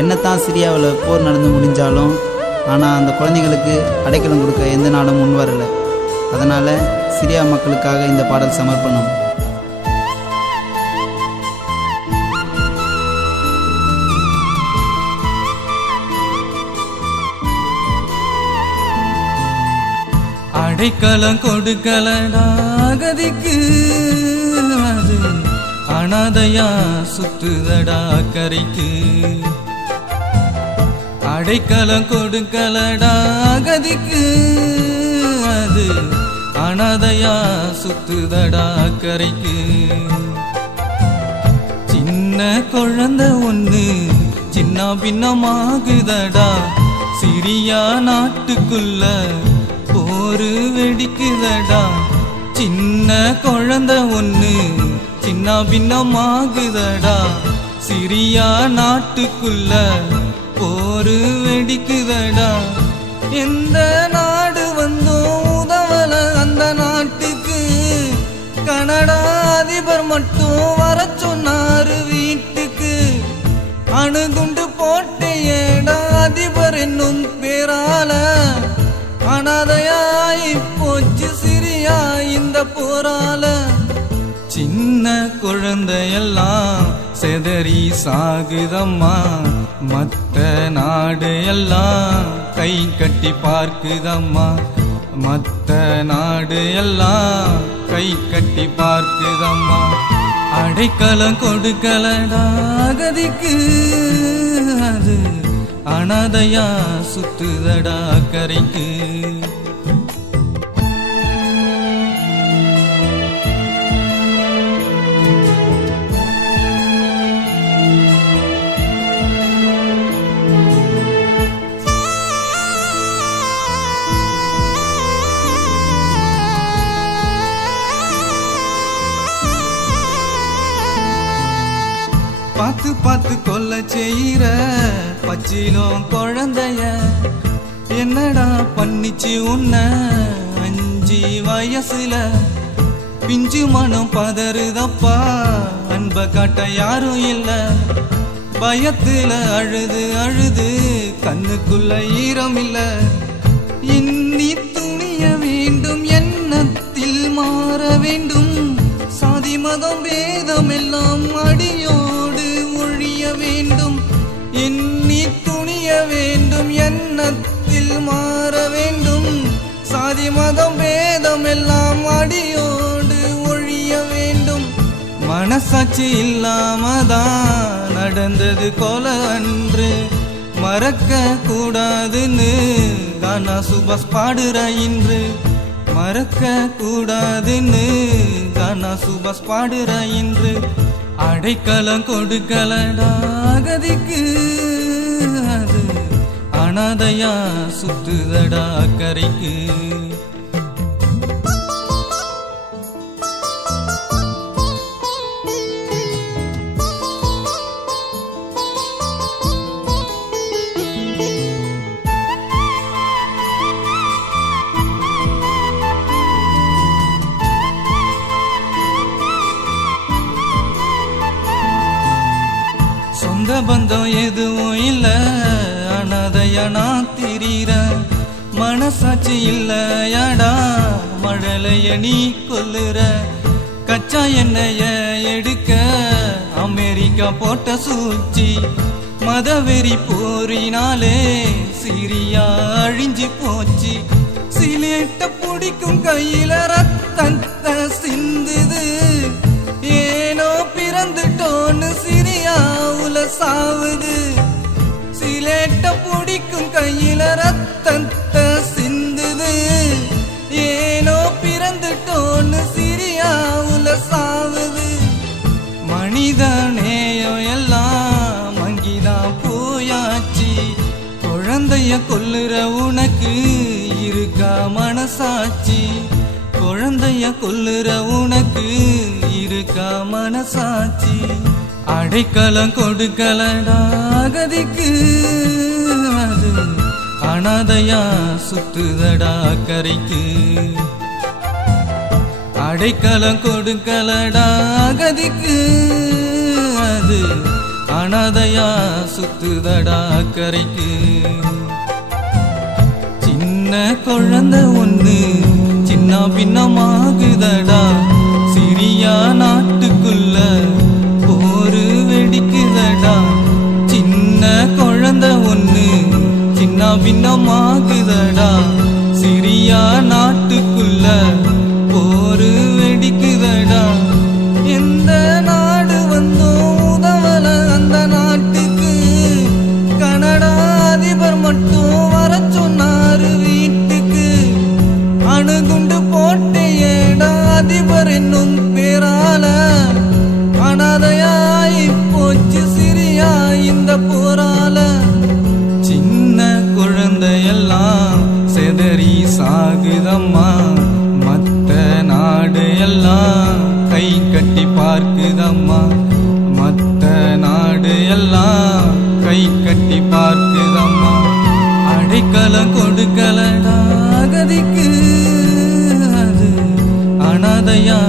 என்னத்தான் சிரியாவில் போர் நடந்து முடிஞ்சாலும் ஆனால் அந்த குழந்தைங்களுக்கு அடைக்கலம் கொடுக்க எந்த நாடும் முன் வரலை. அதனால் சிரியா மக்களுக்காக இந்த பாடல் சமர்ப்பணம். அடைக்கலம் கொடுக்கலடா அகதிக்கு, அது அனாதையா சுத்துதடா கரைக்கு. அடைக்கலம் கொடுக்கலடா அகதிக்கு, அது அனாதையா சுத்துதடா கரைக்கு. சின்ன குழந்தை ஒண்ணு சின்ன பின்னமாகுதடா, சிரியா நாட்டுக்குள்ள போரு வெடிக்குதடா. சின்ன குழந்தை ஒண்ணு சின்ன பின்னமாகுதடா, சிரியா நாட்டுக்குள்ள போரு வெடிக்குதடா. எந்த நாடு வந்தோம் உதவல அந்த நாட்டுக்கு, கனடா அதிபர் மட்டும் வர சொன்னாரு வீட்டுக்கு. அணுகுண்டு போட்டு ஏடா அதிபர் என்னும் பேரால, அனாதையாய் போச்சு சிரியா இந்த போரால. சின்ன குழந்தையெல்லாம் செதறி சாகுதம்மா, மத்த நாடு எல்லாம் கை கட்டி பார்க்குதம்மா. மத்த நாடு எல்லாம் கை கட்டி பார்க்குதம்மா. அடைக்கலம் கொடுக்கலடா அகதிக்கு, அது அனாதையா சுத்துதடா கரைக்கு. பார்த்து பார்த்து கொல்ல செய்கிற பச்சிலும் குழந்தைய, என்னடா பண்ணிச்சு உன்ன 5 வயசுல. பிஞ்சு மனம் பதறுதப்பா, அன்ப காட்ட யாரும் இல்ல. பயத்துல அழுது அழுது கண்ணுக்குள்ள ஈரம் இல்ல. இன்னி துணிய வேண்டும், எண்ணத்தில் மாற வேண்டும். சாதி மதம் வேதம் எல்லாம் அடியோடு ஒழிய வேண்டும். எண்ணி துணிய வேண்டும், எண்ணத்தில் மாற வேண்டும். சாதி மதம் வேதம் எல்லாம் அடியோடு ஒழிய வேண்டும். மனசாட்சி இல்லாமதான் நடந்தது கொலை அன்று, மறக்க கூடாதுன்னு கானா சுபாஷ் பாடுற இன்று. மறக்க கூடாதுன்னு கானா சுபாஷ் பாடுற இன்று. அடைக்கலம் கொடுக்கலடா அகதிக்கு, அது அனாதையா சுத்துதடா கரைக்கு. சொந்த பந்தம் எதுவும் இல்ல, அனாதையா நான் திரிற. மனசாட்சி இல்லையாடா மழலைய நீ கொல்லுற. கச்சா எண்ணெய எடுக்க அமெரிக்கா போட்ட சூழ்ச்சி, மதவெறி போரினாலே சிரியா அழிஞ்சு போச்சு. சிலேட்ட பிடிக்கும் கையில ரத்தத்தை சிந்துது, ஏனோ பிறந்துட்டோன்னு சிரியாவுல சாவுது. சிலேட்ட பிடிக்கும் கையில ரத்தத்தை சிந்துது, ஏனோ பிறந்துட்டோன்னு சிரியாவுல சாவுது. மனித நேயம் எல்லாம் மங்கிதான் போயாச்சு. குழந்தைய கொல்லுற உனக்கு இருக்கா மனசாட்சி? குழந்தைய கொல்லுற உனக்கு இருக்கா மனசாட்சி? அடைக்கலம் கொடுக்கலடா அகதிக்கு, அது அனாதையா சுத்துதடா கரைக்கு. அடைக்கலம் கொடுக்கலடா அகதிக்கு, அது அனாதையா சுத்துதடா கரைக்கு. சின்ன குழந்தை ஒண்ணு சின்ன பின்னமாகுதடா, சிரியா நாட்டுக்குள்ள போரு வெடிக்குதடா. சின்ன குழந்தை ஒண்ணு சின்ன பின்னமாகுதடா, சிரியா நாட்டுக்குள்ள போரு வெடிக்குதடா. எந்த நாடு வந்தோம் உதவல அந்த நாட்டுக்கு, கனடா அதிபர் மட்டும் வர சொன்னாரு வீட்டுக்கு. அணுகுண்டு போட்டேடா அதிபர் என்னும் பேரால, அனாதையாய் போச்சு சிரியா இந்த போரால. சின்ன குழந்தையெல்லாம் செதறி சாகுதம்மா, மத்த நாடு எல்லாம் கை கட்டி பார்க்குதம்மா, மத்த நாடு எல்லாம் கை கட்டி பார்க்குதம்மா. அடைக்கலம் கொடுக்கலடா அகதிக்கு, அது அனாதையா